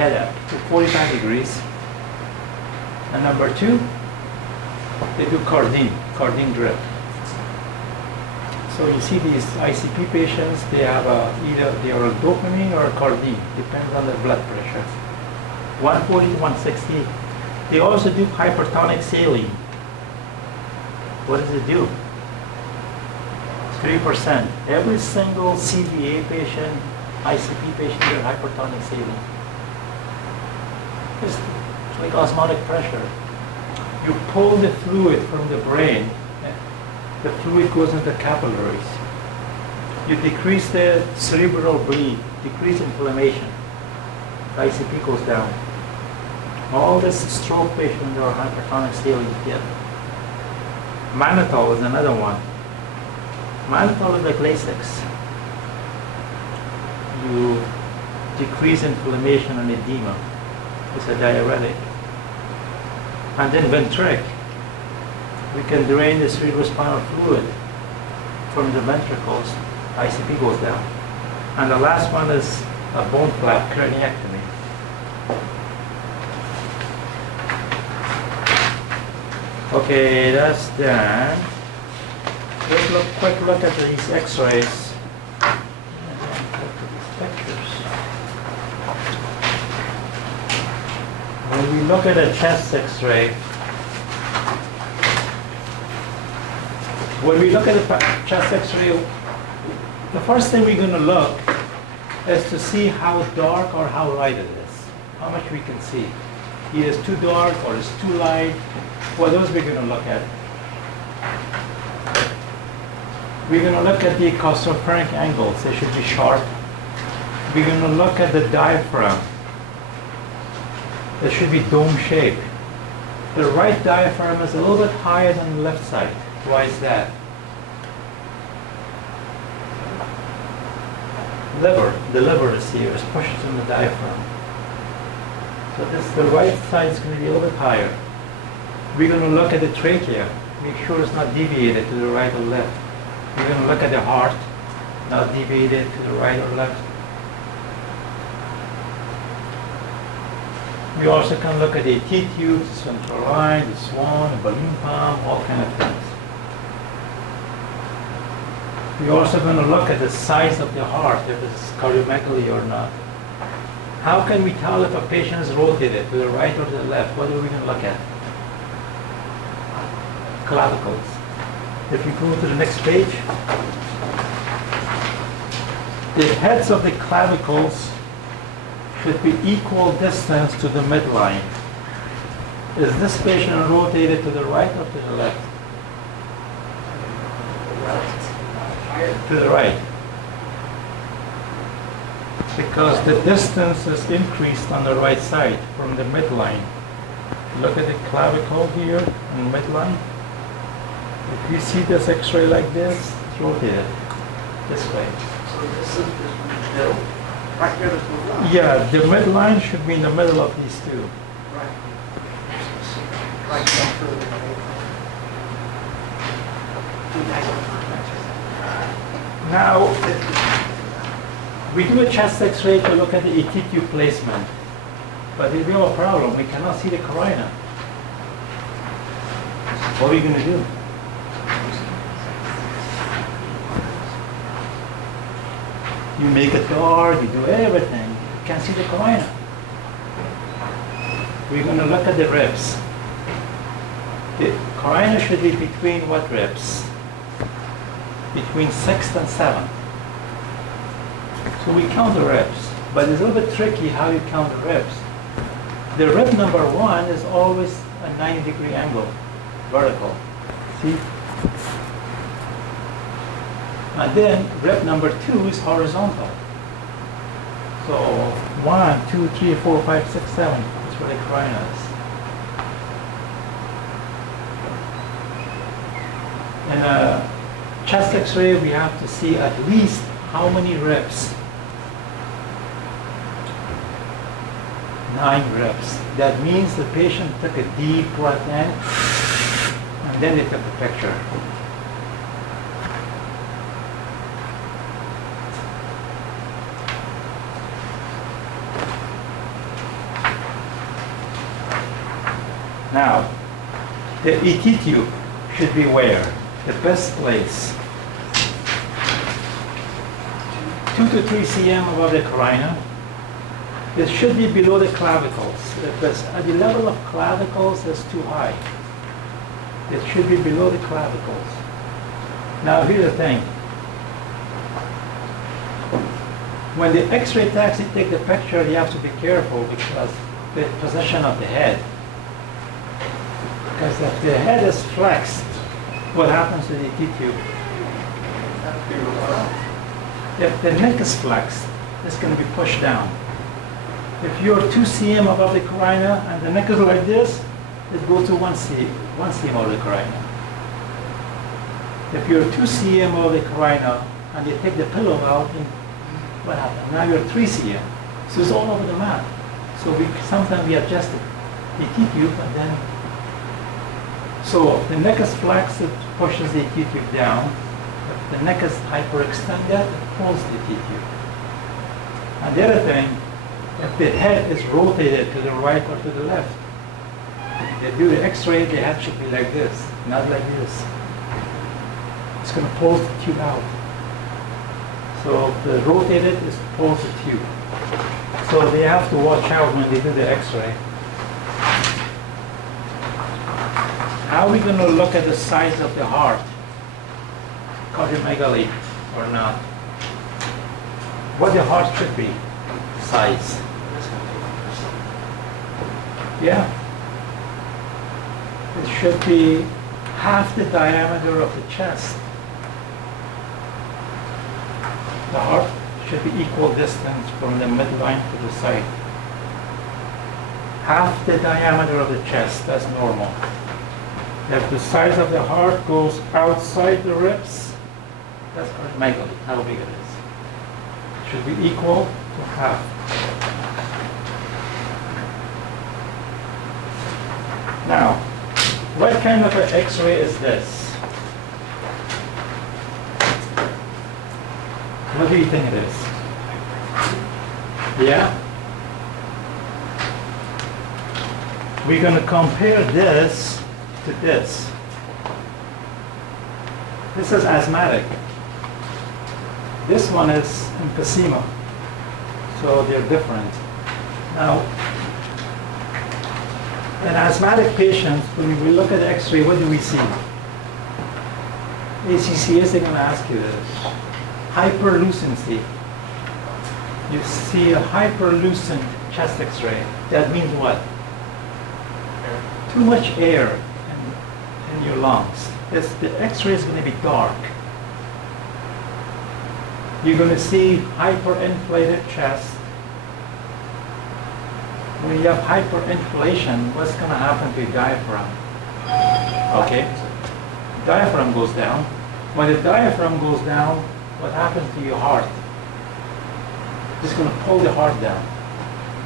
headache to 45 degrees. And number 2, they do cardine drip. So you see these ICP patients, they have either they are dopamine or cardine, depends on the blood pressure. 140, 160. They also do hypertonic saline. What does it do? 3%. Every single CVA patient, ICP patient, get hypertonic saline. It's like osmotic pressure. You pull the fluid from the brain, the fluid goes into capillaries. You decrease the cerebral bleed, decrease inflammation. The ICP goes down. All this stroke patients or hypertonic saline get. Mannitol is another one. Mannitol is like Lasix. You decrease inflammation and edema. It's a diuretic. And then Ventric. We can drain the cerebrospinal fluid from the ventricles. ICP goes down. And the last one is a bone flap craniectomy. Okay, that's done. Let's look, quick look at these X-rays. When we look at a chest X-ray, chest X-ray, the first thing we're going to look is to see how dark or how light it is, how much we can see. Either it's too dark or it's too light. Well, those we're going to look at. We're going to look at the costophonic angles. They should be sharp. We're going to look at the diaphragm. It should be dome shaped. The right diaphragm is a little bit higher than the left side. Why is that? The liver is here, it pushes on the diaphragm. So the right side is going to be a little bit higher. We're going to look at the trachea, make sure it's not deviated to the right or left. We're going to look at the heart, not deviated to the right or left. We also can look at the T-tubes, the central line, the swan, the balloon pump, all kind of things. We're also going to look at the size of the heart, if it's cardiomegaly or not. How can we tell if a patient is rotated to the right or to the left? What are we going to look at? Clavicles. If you go to the next page, the heads of the clavicles should be equal distance to the midline. Is this patient rotated to the right or to the left? To the right. Because the distance is increased on the right side from the midline. Look at the clavicle here and midline. If you see this X-ray like this, it's rotated this way. So this is middle. Right here is the midline. Yeah, the midline should be in the middle of these two. Right. Right. Now, we do a chest X-ray to look at the ET tube placement, but we have a problem. We cannot see the carina. What are we going to do? You make it dark, you do everything. You can't see the carina. We're going to look at the ribs. The carina should be between what ribs? Between 6th and 7th. So we count the ribs, but it's a little bit tricky how you count the ribs. The rib number 1 is always a 90-degree angle, vertical. See? And then rib number 2 is horizontal. So 1, 2, 3, 4, 5, 6, 7. That's where the carina is. In a chest X-ray, we have to see at least how many ribs. 9 ribs. That means the patient took a deep breath in, and then they took the picture. Now, the ET tube should be where? The best place. 2 to 3 cm above the carina. It should be below the clavicles. Because at the level of clavicles, it's too high. It should be below the clavicles. Now, here's the thing. When the X-ray techs take the picture, you have to be careful because the position of the head. Because if the head is flexed, what happens to the ET tube? If the neck is flexed, it's going to be pushed down. If you're 2 cm above the carina and the neck is like this, it goes to 1 cm of the carina. If you're 2 cm of the carina and you take the pillow out, what happens? Now you're 3 cm. So it's all over the map. So sometimes we adjust the ET tube and then, so if the neck is flexed, it pushes the ET tube down. If the neck is hyperextended, it pulls the ET tube. And the other thing, if the head is rotated to the right or to the left, if they do the X-ray, the head should be like this, not like this. It's going to pull the tube out. So if the rotated, it pulls the tube. So they have to watch out when they do the X-ray. How are we going to look at the size of the heart? Cardiomegaly or not? What the heart should be? Size. Yeah. It should be half the diameter of the chest. The heart should be equal distance from the midline to the side. Half the diameter of the chest, that's normal. If the size of the heart goes outside the ribs, that's cardiomegaly, how big it is. It should be equal to half. Now, what kind of an X-ray is this? What do you think it is? Yeah? We're going to compare this to this. This is asthmatic. This one is emphysema. So they're different. Now, in asthmatic patients, when we look at X-ray, what do we see? ACCS, they're going to ask you this. Hyperlucency. You see a hyperlucent chest X-ray. That means what? Too much air in your lungs. The X-ray is going to be dark. You're going to see hyperinflated chest. When you have hyperinflation, what's going to happen to your diaphragm? Okay? Diaphragm goes down. When the diaphragm goes down, what happens to your heart? It's going to pull the heart down.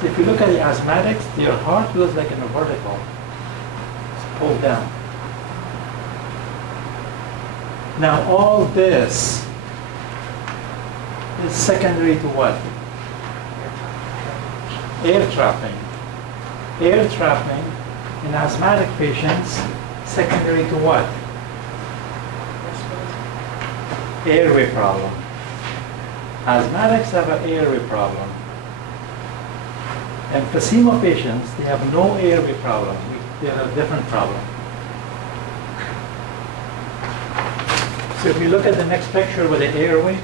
So if you look at the asthmatics, their heart goes like in a vertical. It's pulled down. Now all this is secondary to what? Air trapping. Air trapping in asthmatic patients, secondary to what? Airway problem. Asthmatics have an airway problem. Emphysema patients, they have no airway problem. They have a different problem. So if you look at the next picture with the airway,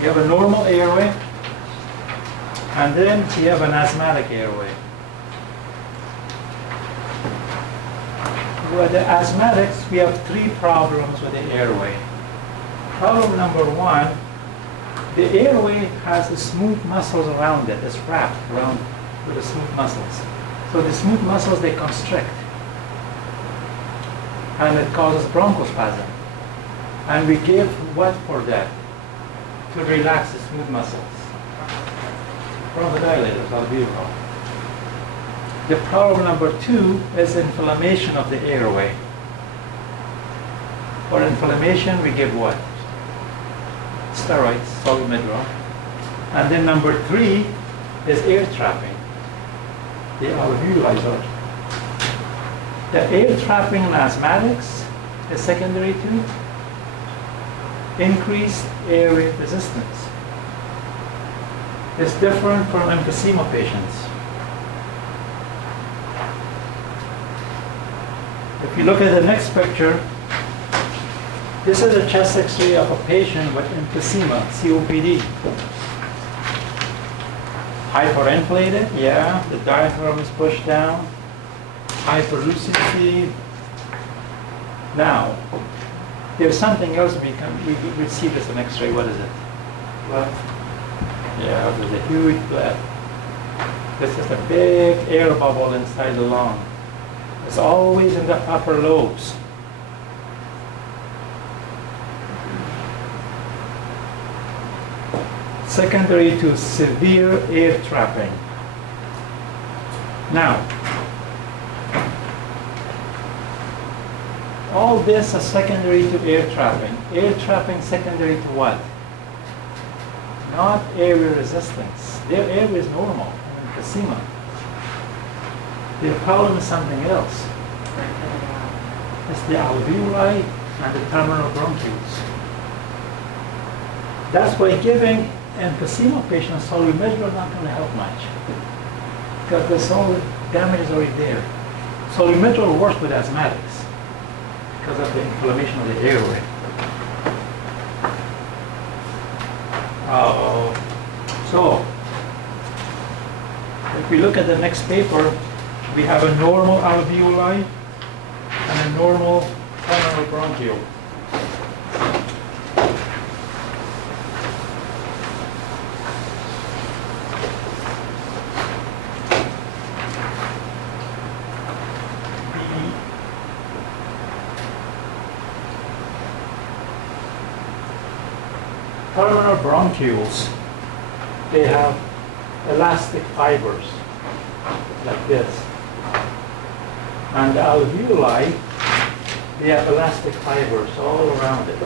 you have a normal airway, and then you have an asthmatic airway. With the asthmatics, we have 3 problems with the airway. Problem number 1, the airway has smooth muscles around it. It's wrapped around with the smooth muscles. So the smooth muscles, they constrict. And it causes bronchospasm. And we give what for that? To relax the smooth muscles. Bronchodilators, albuterol. The problem number 2 is inflammation of the airway. For inflammation, we give what? Steroids, Solumedrol. And then number 3 is air trapping. the alveoli. The air trapping in asthmatics is secondary to increased airway resistance. It's different from emphysema patients. If you look at the next picture, this is a chest X-ray of a patient with emphysema, COPD. Hyperinflated, yeah, the diaphragm is pushed down. Hyperlucidity. Now, there's something else we see this in X-ray. What is it? Cleft. Yeah, there's a huge cleft. This is a big air bubble inside the lung. It's always in the upper lobes. Secondary to severe air trapping. Now, all this is secondary to air trapping. Air trapping secondary to what? Not airway resistance. Their airway is normal in emphysema. Their problem is something else. It's the alveoli and the terminal bronchioles. That's why giving emphysema patients solumedrol is not going to help much, because there's all the damage is already there. Solumedrol works with asthmatics because of the inflammation of the airway. So, if we look at the next paper, we have a normal alveoli and a normal terminal bronchiole. Terminal bronchioles, they have elastic fibers like this. And the alveoli, they have elastic fibers all around it.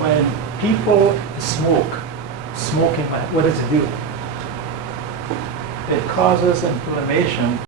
When people smoke, smoking, what does it do? It causes inflammation